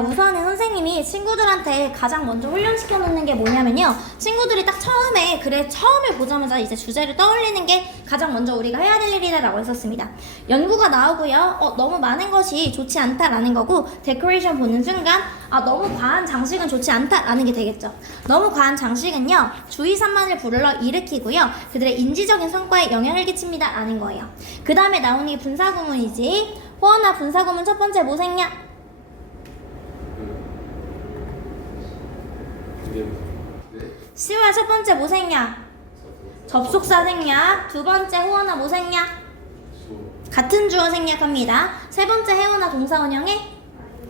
우선은 선생님이 친구들한테 가장 먼저 훈련시켜 놓는 게 뭐냐면요, 친구들이 딱 처음에 처음에 보자마자 이제 주제를 떠올리는 게 가장 먼저 우리가 해야 될 일이다 라고 했었습니다. 연구가 나오고요, 너무 많은 것이 좋지 않다라는 거고, 데코레이션 보는 순간 너무 과한 장식은 좋지 않다라는 게 되겠죠. 너무 과한 장식은요, 주의 산만을 불러일으키고요, 그들의 인지적인 성과에 영향을 끼칩니다 라는 거예요. 그 다음에 나오는 게 분사구문이지. 호원아, 분사구문 첫 번째 뭐 생략? 시우야, 첫 번째 뭐 생략? 접속사 생략. 두 번째 호원아 뭐 생략? 같은 주어 생략합니다. 세 번째 혜원아 동사 원형에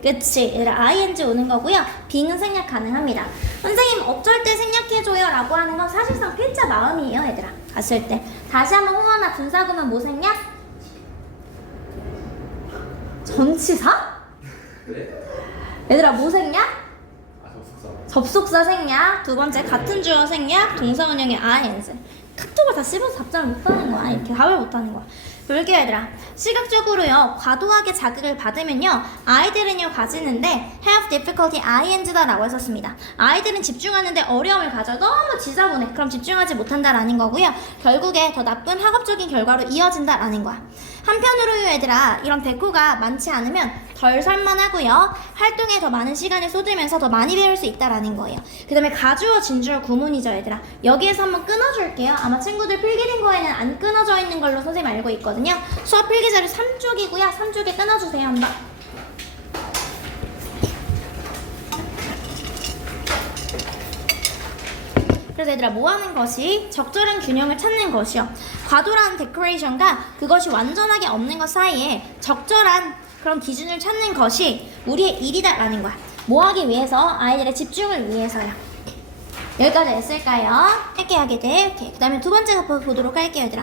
그치, 얘들아 ing 오는 거고요. being은 생략 가능합니다. 선생님 어쩔 때 생략해줘요 라고 하는 건 사실상 필자 마음이에요. 얘들아 갔을 때 다시 한번 호원아 분사구문 뭐 생략? 전치사? 얘들아 뭐 생략? 접속사 생략. 두 번째 같은 주어 생략. 동사 원형의 ing. 카톡을 다 씹어서 답장을 못하는 거야. 이렇게 답을 못하는 거야. 볼게요 얘들아. 시각적으로요, 과도하게 자극을 받으면요, 아이들은요 가지는데 have difficulty ing다 라고 했었습니다. 아이들은 집중하는데 어려움을 가져. 너무 지저분해. 그럼 집중하지 못한다라는 거고요, 결국에 더 나쁜 학업적인 결과로 이어진다라는 거야. 한편으로요 얘들아, 이런 데코가 많지 않으면 덜 살만하고요, 활동에 더 많은 시간을 쏟으면서 더 많이 배울 수 있다라는 거예요. 그 다음에 가주어 진주어 구문이죠 얘들아. 여기에서 한번 끊어줄게요. 아마 친구들 필기린거에는 안 끊어져 있는 걸로 선생님 알고 있거든요. 수업 필기자료 3쪽이고요 3쪽에 끊어주세요 한번. 그래서 얘들아 뭐하는 것이 적절한 균형을 찾는 것이요, 과도한 데코레이션과 그것이 완전하게 없는 것 사이에 적절한 그런 기준을 찾는 것이 우리의 일이다 라는 거야. 뭐하기 위해서? 아이들의 집중을 위해서요. 여기까지 했을까요? 짧게 하게 돼. 그 다음에 두 번째 보도록 할게요 얘들아.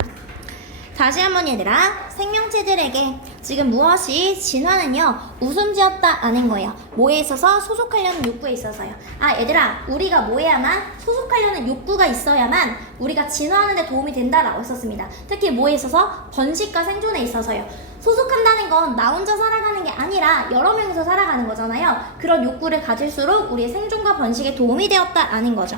다시 한번 얘들아, 생명체들에게 지금 무엇이 진화는요 웃음지었다 라는 거예요. 뭐에 있어서? 소속하려는 욕구에 있어서요. 얘들아, 우리가 뭐해야만? 소속하려는 욕구가 있어야만 우리가 진화하는 데 도움이 된다라고 했었습니다. 특히 뭐에 있어서? 번식과 생존에 있어서요. 소속한다는 건 나 혼자 살아가는 게 아니라 여러 명이서 살아가는 거잖아요. 그런 욕구를 가질수록 우리의 생존과 번식에 도움이 되었다라는 거죠.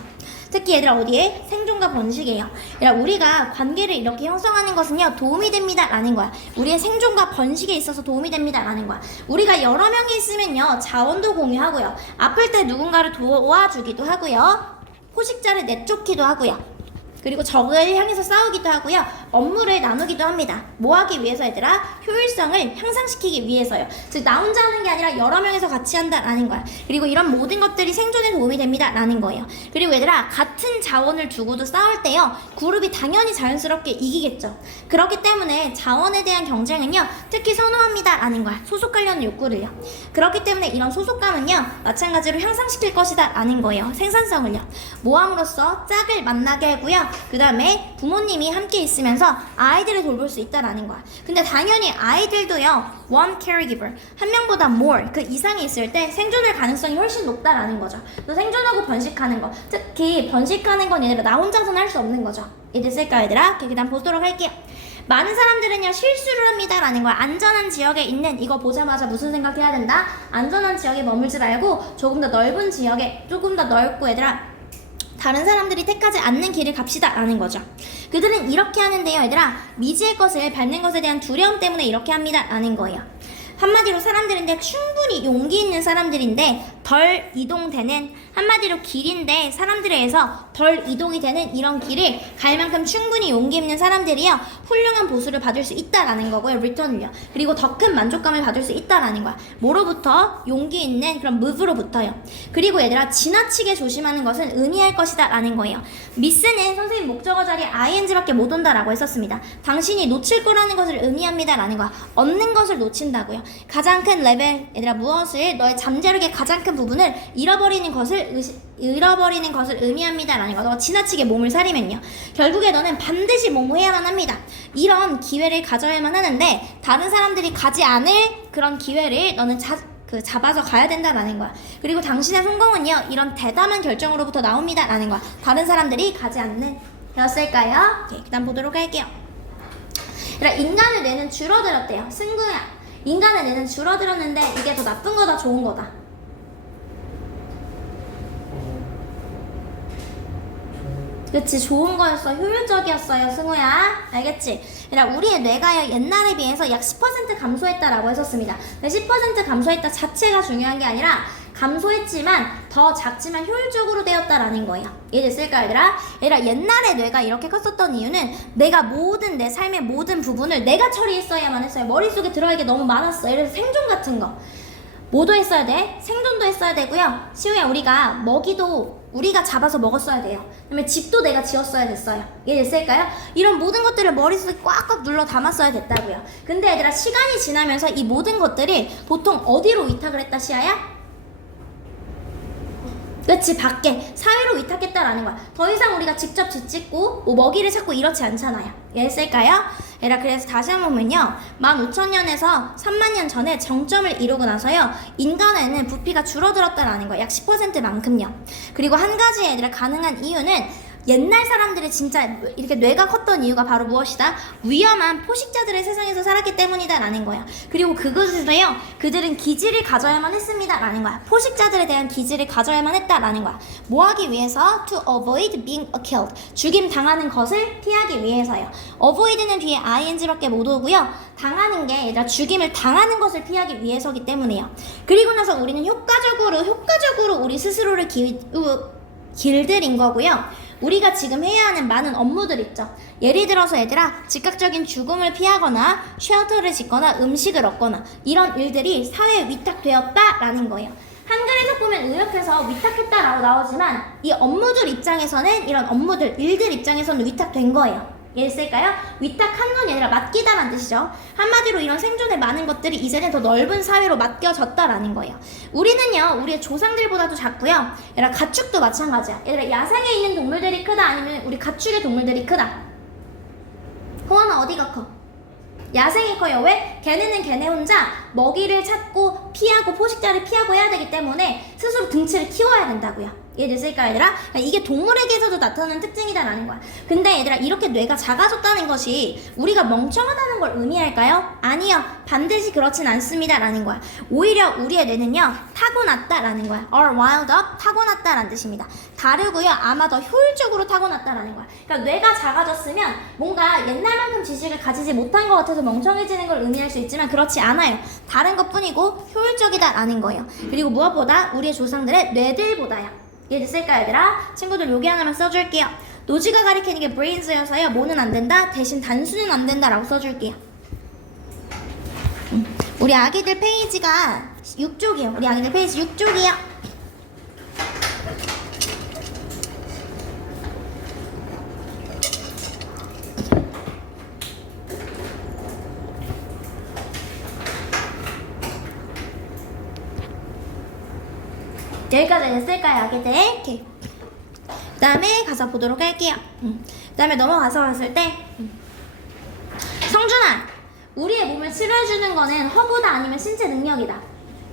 특히 얘들아 어디에? 생존과 번식이에요. 얘들아, 우리가 관계를 이렇게 형성하는 것은요 도움이 됩니다 라는 거야. 우리의 생존과 번식에 있어서 도움이 됩니다 라는 거야. 우리가 여러 명이 있으면요 자원도 공유하고요, 아플 때 누군가를 도와주기도 하고요, 포식자를 내쫓기도 하고요, 그리고 적을 향해서 싸우기도 하고요, 업무를 나누기도 합니다. 뭐 하기 위해서 얘들아? 효율성을 향상시키기 위해서요. 즉 나 혼자 하는 게 아니라 여러 명이서 같이 한다라는 거야. 그리고 이런 모든 것들이 생존에 도움이 됩니다 라는 거예요. 그리고 얘들아, 같은 자원을 두고도 싸울 때요 그룹이 당연히 자연스럽게 이기겠죠. 그렇기 때문에 자원에 대한 경쟁은요 특히 선호합니다 라는 거야. 소속하려는 욕구를요. 그렇기 때문에 이런 소속감은요 마찬가지로 향상시킬 것이다 라는 거예요. 생산성을요. 모함으로써 짝을 만나게 하고요, 그 다음에 부모님이 함께 있으면서 아이들을 돌볼 수 있다라는 거야. 근데 당연히 아이들도요 one caregiver, 한 명보다 more, 그 이상이 있을 때 생존할 가능성이 훨씬 높다라는 거죠. 또 생존하고 번식하는 거, 특히 번식하는 건 얘들아 나 혼자서는 할 수 없는 거죠. 이해됐을까 얘들아? 그 다음 보도록 할게요. 많은 사람들은요 실수를 합니다 라는 거야. 안전한 지역에 있는, 이거 보자마자 무슨 생각해야 된다? 안전한 지역에 머물지 말고 조금 더 넓은 지역에, 조금 더 넓고 얘들아 다른 사람들이 택하지 않는 길을 갑시다 라는 거죠. 그들은 이렇게 하는데요 얘들아, 미지의 것을 밟는 것에 대한 두려움 때문에 이렇게 합니다 라는 거예요. 한마디로 사람들인데 충분히 용기 있는 사람들인데 덜 이동되는, 한마디로 길인데 사람들에 의해서 덜 이동이 되는 이런 길을 갈 만큼 충분히 용기 있는 사람들이요 훌륭한 보수를 받을 수 있다라는 거고요, 리턴을요. 그리고 더 큰 만족감을 받을 수 있다라는 거야. 뭐로부터? 용기 있는 그런 move로부터요. 그리고 얘들아, 지나치게 조심하는 것은 의미할 것이다 라는 거예요. 미스는 선생님 목적어 자리에 ing밖에 못 온다라고 했었습니다. 당신이 놓칠 거라는 것을 의미합니다 라는 거야. 얻는 것을 놓친다고요. 가장 큰 레벨, 얘들아 무엇을, 너의 잠재력의 가장 큰 부분을 잃어버리는 것을 의미합니다 라는 거. 너가 지나치게 몸을 사리면요 결국에 너는 반드시 뭐뭐해야만 합니다. 이런 기회를 가져야만 하는데 다른 사람들이 가지 않을 그런 기회를 너는 잡아서 가야 된다라는 거야. 그리고 당신의 성공은요 이런 대담한 결정으로부터 나옵니다 라는 거야. 다른 사람들이 가지 않는. 되었을까요? 그 다음 보도록 할게요. 그러니까 인간의 뇌는 줄어들었대요. 승구야, 인간의 뇌는 줄어들었는데 이게 더 나쁜 거다 좋은 거다? 그치, 좋은 거였어. 효율적이었어요, 승우야. 알겠지? 그러니까 우리의 뇌가요, 옛날에 비해서 약 10% 감소했다라고 했었습니다. 10% 감소했다 자체가 중요한 게 아니라 감소했지만 더 작지만 효율적으로 되었다라는 거예요. 이해됐을까, 얘들아? 얘들아, 옛날에 뇌가 이렇게 컸었던 이유는 내가 모든 내 삶의 모든 부분을 내가 처리했어야만 했어요. 머릿속에 들어가는 게 너무 많았어. 예를 들어서 생존 같은 거. 뭐도 했어야 돼? 생존도 했어야 되고요. 시우야, 우리가 먹이도 우리가 잡아서 먹었어야 돼요. 그다음에 집도 내가 지었어야 됐어요. 이해됐을까요? 이런 모든 것들을 머릿속에 꽉꽉 눌러 담았어야 됐다고요. 근데 얘들아, 시간이 지나면서 이 모든 것들이 보통 어디로 위탁을 했다, 시아야? 그치, 밖에 사회로 위탁했다라는 거야. 더 이상 우리가 직접 짓짓고 뭐 먹이를 찾고 이렇지 않잖아요. 이해했을까요? 얘들아, 그래서 다시 한번 보면요, 15,000년에서 30,000년 전에 정점을 이루고 나서요, 인간에는 부피가 줄어들었다라는 거야. 약 10%만큼요. 그리고 한 가지 얘들아, 가능한 이유는 옛날 사람들이 진짜 이렇게 뇌가 컸던 이유가 바로 무엇이다? 위험한 포식자들의 세상에서 살았기 때문이다 라는 거야. 그리고 그것에서요, 그들은 기지를 가져야만 했습니다 라는 거야. 포식자들에 대한 기지를 가져야만 했다 라는 거야. 뭐 하기 위해서? To avoid being killed. 죽임 당하는 것을 피하기 위해서요. avoid는 뒤에 ing밖에 못 오고요, 당하는 게 얘들아, 죽임을 당하는 것을 피하기 위해서기 때문이에요. 그리고 나서 우리는 효과적으로 우리 스스로를 길들인 거고요. 우리가 지금 해야 하는 많은 업무들 있죠. 예를 들어서 얘들아, 즉각적인 죽음을 피하거나 쉘터를 짓거나 음식을 얻거나 이런 일들이 사회에 위탁되었다라는 거예요. 한글에서 보면 의역해서 위탁했다라고 나오지만 이 업무들 입장에서는, 이런 업무들, 일들 입장에서는 위탁된 거예요. 이해했을까요? 위탁한 건 아니라 맡기다란 뜻이죠. 한마디로 이런 생존의 많은 것들이 이제는 더 넓은 사회로 맡겨졌다라는 거예요. 우리는요, 우리의 조상들보다도 작고요. 얘들아, 가축도 마찬가지야. 얘들아, 야생에 있는 동물들이 크다, 아니면 우리 가축의 동물들이 크다? 호원아, 어디가 커? 야생이 커요. 왜? 걔네는 걔네 혼자 먹이를 찾고 피하고 포식자를 피하고 해야 되기 때문에 스스로 등치를 키워야 된다고요. 이해됐을까, 얘들아? 이게 동물에게서도 나타나는 특징이다라는 거야. 근데 얘들아, 이렇게 뇌가 작아졌다는 것이 우리가 멍청하다는 걸 의미할까요? 아니요, 반드시 그렇진 않습니다라는 거야. 오히려 우리의 뇌는요, 타고났다라는 거야. or wild up, 타고났다라는 뜻입니다. 다르고요, 아마 더 효율적으로 타고났다라는 거야. 그러니까 뇌가 작아졌으면 뭔가 옛날만큼 지식을 가지지 못한 것 같아서 멍청해지는 걸 의미할 수 있지만 그렇지 않아요. 다른 것뿐이고 효율적이다라는 거예요. 그리고 무엇보다 우리의 조상들의 뇌들보다요. 이해됐을까, 얘들아? 친구들 여기 하나만 써줄게요. 노지가 가리키는 게 brains여서요, 뭐는 안 된다, 대신 단수는 안 된다라고 써줄게요. 우리 아기들 페이지가 6쪽이에요. 우리 아기들 페이지 6쪽이요. 여기까지 됐을까요, 아기들? 오케이. 그 다음에 가서 보도록 할게요. 그 다음에 넘어가서 봤을 때, 성준아, 우리의 몸을 치료해주는 거는 허브다, 아니면 신체 능력이다?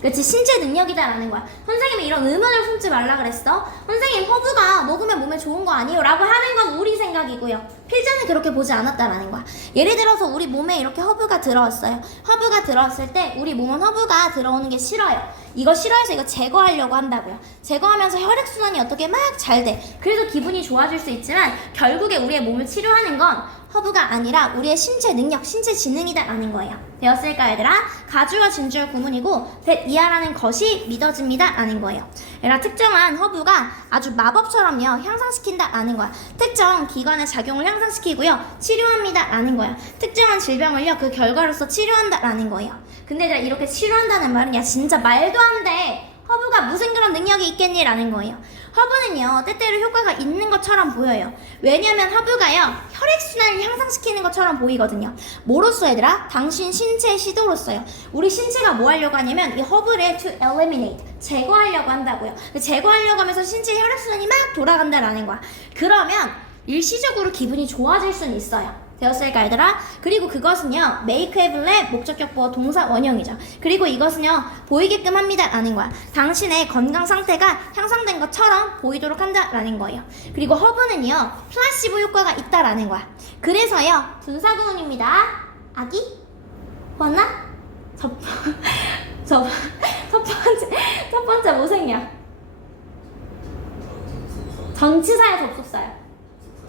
그렇지, 신체 능력이다라는 거야. 선생님이 이런 의문을 품지 말라 그랬어. 선생님, 허브가 먹으면 몸에 좋은 거 아니에요? 라고 하는 건 우리 생각이고요, 필자는 그렇게 보지 않았다라는 거야. 예를 들어서 우리 몸에 이렇게 허브가 들어왔어요. 허브가 들어왔을 때 우리 몸은 허브가 들어오는 게 싫어요. 이거 싫어해서 이거 제거하려고 한다고요. 제거하면서 혈액순환이 어떻게 막 잘 돼. 그래서 기분이 좋아질 수 있지만 결국에 우리의 몸을 치료하는 건 허브가 아니라 우리의 신체 능력, 신체 지능이다라는 거예요. 되었을까, 얘들아? 가주와 진주의 구문이고 that 이하라는 것이 믿어집니다 라는 거예요. 얘들아, 특정한 허브가 아주 마법처럼요, 향상시킨다 라는 거야. 특정 기관의 작용을 향상시키고요, 치료합니다 라는 거야. 특정한 질병을요, 그 결과로서 치료한다 라는 거예요. 근데 얘들아, 이렇게 치료한다는 말은 야, 진짜 말도 안 돼. 허브가 무슨 그런 능력이 있겠니? 라는 거예요. 허브는요, 때때로 효과가 있는 것처럼 보여요. 왜냐면 허브가요, 혈액순환을 향상시키는 것처럼 보이거든요. 뭐로써, 얘들아? 당신 신체의 시도로써요. 우리 신체가 뭐 하려고 하냐면 이 허브를 to eliminate, 제거하려고 한다고요. 제거하려고 하면서 신체 혈액순환이 막 돌아간다라는 거야. 그러면 일시적으로 기분이 좋아질 수는 있어요. 되었을까, 얘들아? 그리고 그것은요, make, have의 목적격보어 동사 원형이죠. 그리고 이것은요, 보이게끔 합니다 라는 거야. 당신의 건강 상태가 향상된 것처럼 보이도록 한다라는 거예요. 그리고 허브는요, 플라시보 효과가 있다라는 거야. 그래서요, 분사구문입니다. 아기? 왔나? 첫 번째 뭐 생략? 전치사의 접속사요.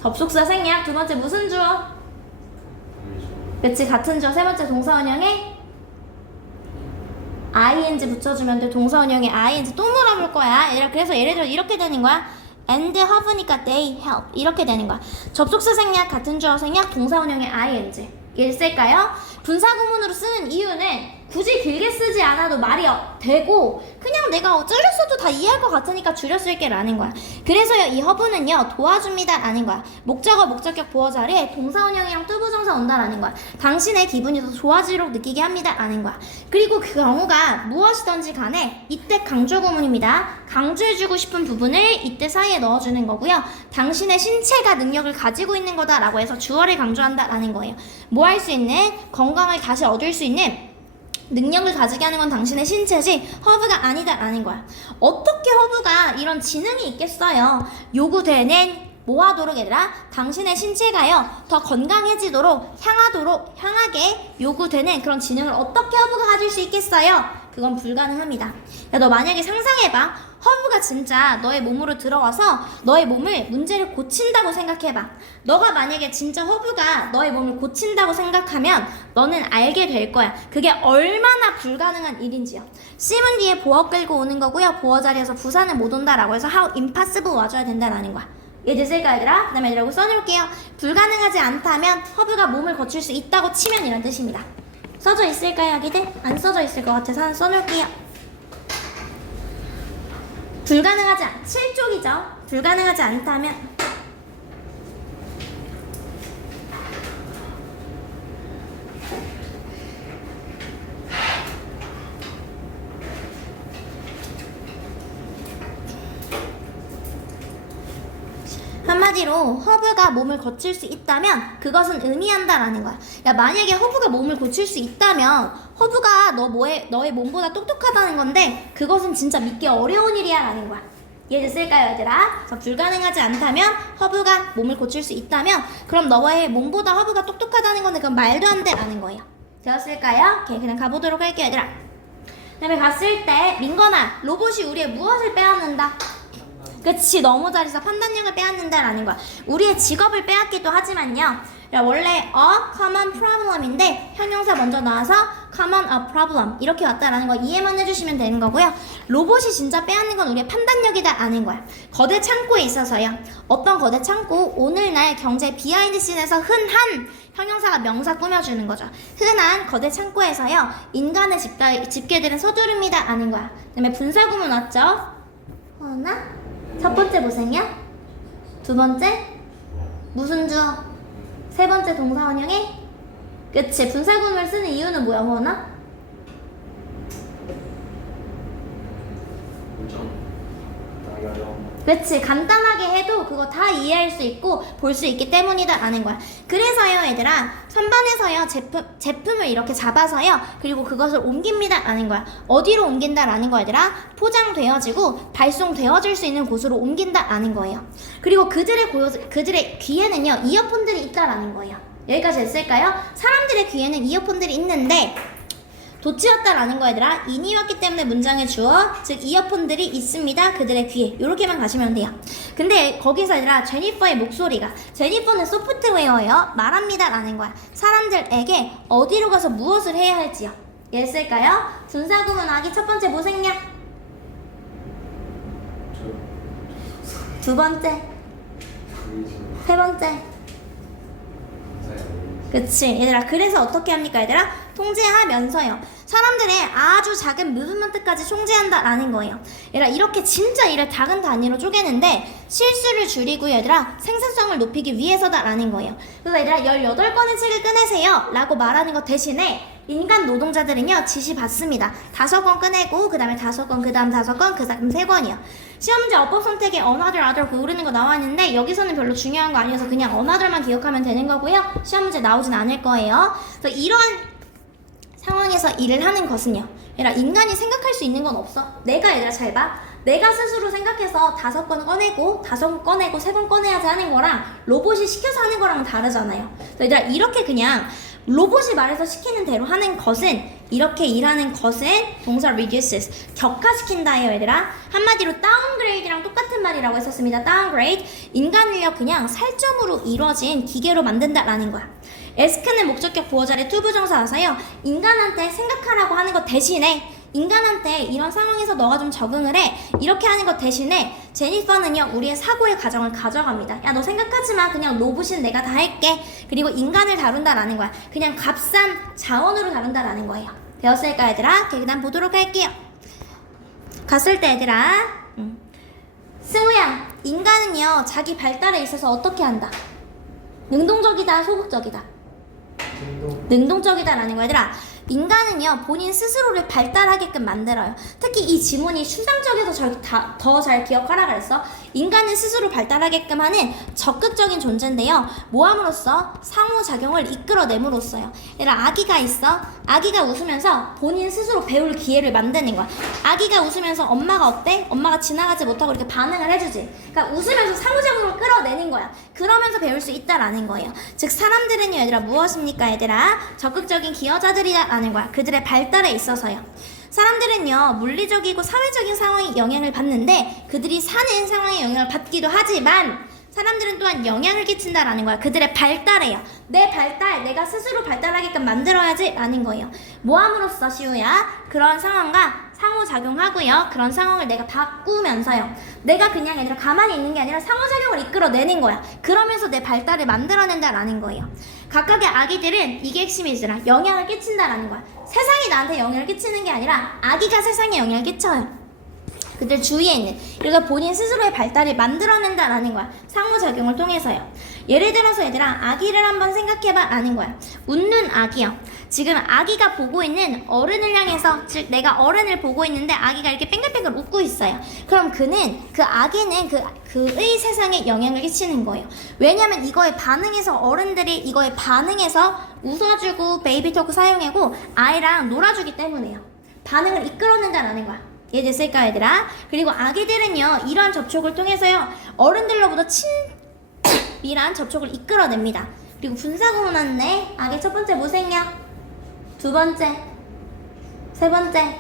접속사 생략. 두 번째 무슨 주어? 그치, 같은 주어. 세 번째 동사원형에 ing 붙여주면 돼. 동사원형에 ing 또 물어볼 거야. 얘들아, 그래서 예를 들어 이렇게 되는 거야. and have니까 they help. 이렇게 되는 거야. 접속사 생략, 같은 주어 생략, 동사원형에 ing. 있을까요? 분사구문으로 쓰는 이유는 굳이 길게 쓰지 않아도 말이 되고 그냥 내가 줄였어도 다 이해할 것 같으니까 줄여 쓸게 라는 거야. 그래서요, 이 허브는요 도와줍니다 라는 거야. 목적어, 목적격, 보어 자리에 동사원형이랑 투부정사 온다라는 거야. 당신의 기분이 더 좋아지도록 느끼게 합니다 라는 거야. 그리고 그 경우가 무엇이든지 간에 이때 강조구문입니다. 강조해주고 싶은 부분을 이때 사이에 넣어주는 거고요. 당신의 신체가 능력을 가지고 있는 거다 라고 해서 주어를 강조한다 라는 거예요. 뭐 할 수 있는, 건강을 다시 얻을 수 있는 능력을 가지게 하는 건 당신의 신체지 허브가 아니다라는 거야. 어떻게 허브가 이런 지능이 있겠어요? 요구되는 뭐 하도록 얘들아? 당신의 신체가요 더 건강해지도록 향하게 요구되는 그런 지능을 어떻게 허브가 가질 수 있겠어요? 그건 불가능합니다. 야, 너 만약에 상상해봐. 허브가 진짜 너의 몸으로 들어와서 너의 몸을 문제를 고친다고 생각해봐. 너가 만약에 진짜 허브가 너의 몸을 고친다고 생각하면 너는 알게 될 거야. 그게 얼마나 불가능한 일인지요. 씀은 뒤에 보어 끌고 오는 거고요. 보어 자리에서 부사는 못 온다라고 해서 how impossible 와줘야 된다라는 거야. 이해됐을까 얘들아? 그 다음에 얘들하고 써놓을게요. 불가능하지 않다면 허브가 몸을 거칠 수 있다고 치면 이런 뜻입니다. 써져 있을까요 여기들? 안 써져 있을 것 같아서 하나 써놓을게요. 불가능하지 7쪽이죠. 불가능하지 않다면 한마디로 허브가 몸을 거칠 수 있다면 그것은 의미한다라는 거야. 야, 만약에 허브가 몸을 고칠 수 있다면 허브가 너의 몸보다 똑똑하다는 건데 그것은 진짜 믿기 어려운 일이야 라는 거야. 이해됐을까요 얘들아? 그래서 불가능하지 않다면 허브가 몸을 고칠 수 있다면 그럼 너의 몸보다 허브가 똑똑하다는 건데 그건 말도 안 돼 라는 거예요. 되었을까요? 오케이, 그냥 가보도록 할게요 얘들아. 그 다음에 갔을 때 민건아, 로봇이 우리의 무엇을 빼앗는다? 그치, 너무 잘해서 판단력을 빼앗는다라는 거야. 우리의 직업을 빼앗기도 하지만요. 원래 a common problem인데 형용사 먼저 나와서 common a problem 이렇게 왔다라는 거 이해만 해주시면 되는 거고요. 로봇이 진짜 빼앗는 건 우리의 판단력이다 라는 거야. 거대 창고에 있어서요. 어떤 거대 창고, 오늘날 경제 비하인드 씬에서 흔한 형용사가 명사 꾸며주는 거죠. 흔한 거대 창고에서요. 인간의 집게들은 서두릅니다 라는 거야. 그 다음에 분사구문 왔죠? 하나? 첫 번째 무슨이야? 두 번째? 무슨 주어? 세 번째 동사원형에? 그치, 분사구문을 쓰는 이유는 뭐야, 호원아? 그치, 간단하게 해도 그거 다 이해할 수 있고 볼 수 있기 때문이다 라는 거야. 그래서요 얘들아, 선반에서요 제품을 이렇게 잡아서요 그리고 그것을 옮깁니다 라는 거야. 어디로 옮긴다 라는 거야 얘들아? 포장되어지고 발송되어질 수 있는 곳으로 옮긴다 라는 거예요. 그리고 그들의 귀에는요 이어폰들이 있다라는 거예요. 여기까지 됐을까요? 사람들의 귀에는 이어폰들이 있는데 도치었다라는 거 얘들아. 인이 왔기 때문에 문장의 주어, 즉 이어폰들이 있습니다 그들의 귀에. 요렇게만 가시면 돼요. 근데 거기서 얘들아, 제니퍼의 목소리가, 제니퍼는 소프트웨어예요, 말합니다 라는 거야. 사람들에게 어디로 가서 무엇을 해야 할지요. 이해했을까요? 분사구문 하기 첫 번째 뭐 생략? 두 번째, 세 번째. 그치 얘들아, 그래서 어떻게 합니까 얘들아? 통제하면서요 사람들의 아주 작은 무브먼트까지 통제한다 라는 거예요. 얘들아, 이렇게 진짜 일을 작은 단위로 쪼개는데 실수를 줄이고 얘들아 생산성을 높이기 위해서다 라는 거예요. 그래서 얘들아 18권의 책을 꺼내세요 라고 말하는 것 대신에 인간 노동자들은요 지시 받습니다. 5권 꺼내고 그 다음에 5권, 그 다음 5권, 그 다음 3권이요. 시험 문제 어법 선택에 another 고르는 거 나왔는데 여기서는 별로 중요한 거 아니어서 그냥 another만 기억하면 되는 거고요. 시험 문제 나오진 않을 거예요. 그래서 이러한 상황에서 일을 하는 것은요, 얘들아 인간이 생각할 수 있는 건 없어. 내가 얘들아 잘 봐. 내가 스스로 생각해서 5권 꺼내고 5권 꺼내고 3권 꺼내야지 하는 거랑 로봇이 시켜서 하는 거랑 다르잖아요. 그래서 얘들아 이렇게 그냥 로봇이 말해서 시키는 대로 하는 것은 이렇게 일하는 것은 동사 reduces 격화시킨다예요 얘들아. 한마디로 downgrade랑 똑같은 말이라고 했었습니다. downgrade 인간을요 그냥 살점으로 이루어진 기계로 만든다라는 거야. ask는 목적격 보호자의 투부정사 와서요 인간한테 생각하라고 하는 것 대신에 인간한테 이런 상황에서 너가 좀 적응을 해 이렇게 하는 것 대신에 제니퍼는요 우리의 사고의 과정을 가져갑니다. 야 너 생각하지 마. 그냥 로봇은 내가 다 할게. 그리고 인간을 다룬다라는 거야. 그냥 값싼 자원으로 다룬다라는 거예요. 되었을까 얘들아? 그 다음 보도록 할게요. 갔을 때 얘들아 승우야 인간은요 자기 발달에 있어서 어떻게 한다? 능동적이다 소극적이다? 능동적이다라는 거야 얘들아. 인간은요 본인 스스로를 발달하게끔 만들어요. 특히 이 지문이 추상적에서 더 잘 기억하라 그랬어. 인간은 스스로 발달하게끔 하는 적극적인 존재인데요 모함으로써 상호작용을 이끌어냄으로써요. 얘들아 아기가 있어. 아기가 웃으면서 본인 스스로 배울 기회를 만드는 거야. 아기가 웃으면서 엄마가 어때? 엄마가 지나가지 못하고 이렇게 반응을 해주지. 그러니까 웃으면서 상호작용을 끌어내는 거야. 그러면서 배울 수 있다라는 거예요. 즉 사람들은요 얘들아 무엇입니까 얘들아? 적극적인 기여자들이라는 거야. 그들의 발달에 있어서요. 사람들은요 물리적이고 사회적인 상황에 영향을 받는데 그들이 사는 상황에 영향을 받기도 하지만 사람들은 또한 영향을 끼친다라는 거야. 그들의 발달에요. 내 발달, 내가 스스로 발달하게끔 만들어야지 라는 거예요. 모함으로써 시우야 그런 상황과 상호작용하고요. 그런 상황을 내가 바꾸면서요. 내가 그냥 얘들아 가만히 있는 게 아니라 상호작용을 이끌어내는 거야. 그러면서 내 발달을 만들어낸다라는 거예요. 각각의 아기들은 이게 핵심이잖아. 영향을 끼친다라는 거야. 세상이 나한테 영향을 끼치는 게 아니라 아기가 세상에 영향을 끼쳐요. 그들 주위에 있는. 그래서 본인 스스로의 발달을 만들어낸다라는 거야. 상호작용을 통해서요. 예를 들어서 얘들아 아기를 한번 생각해봐 라는 거야. 웃는 아기요. 지금 아기가 보고 있는 어른을 향해서 즉 내가 어른을 보고 있는데 아기가 이렇게 뺑글뺑글 웃고 있어요. 그럼 그 아기는 그의 세상에 영향을 끼치는 거예요. 왜냐면 이거에 반응해서 어른들이 이거에 반응해서 웃어주고 베이비 토크 사용하고 아이랑 놀아주기 때문에요. 반응을 이끌어낸다라는 거야. 이해됐을까 얘들아? 그리고 아기들은요 이러한 접촉을 통해서요 어른들로부터 친밀한 접촉을 이끌어냅니다. 그리고 분사구문 왔네. 아기 첫 번째 뭐 생겨? 두 번째 세 번째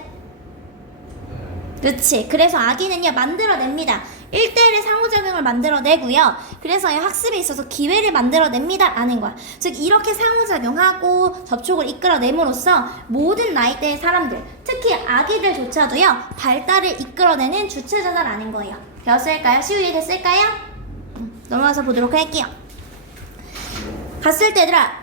그렇지. 그래서 아기는요 만들어냅니다. 1대1의 상호작용을 만들어내고요. 그래서 학습에 있어서 기회를 만들어냅니다 라는 거야. 즉 이렇게 상호작용하고 접촉을 이끌어냄으로써 모든 나이대의 사람들 특히 아기들조차도요 발달을 이끌어내는 주체자다라는 거예요. 되었을까요? 시우이 됐을까요? 넘어가서 보도록 할게요. 갔을 때 얘들아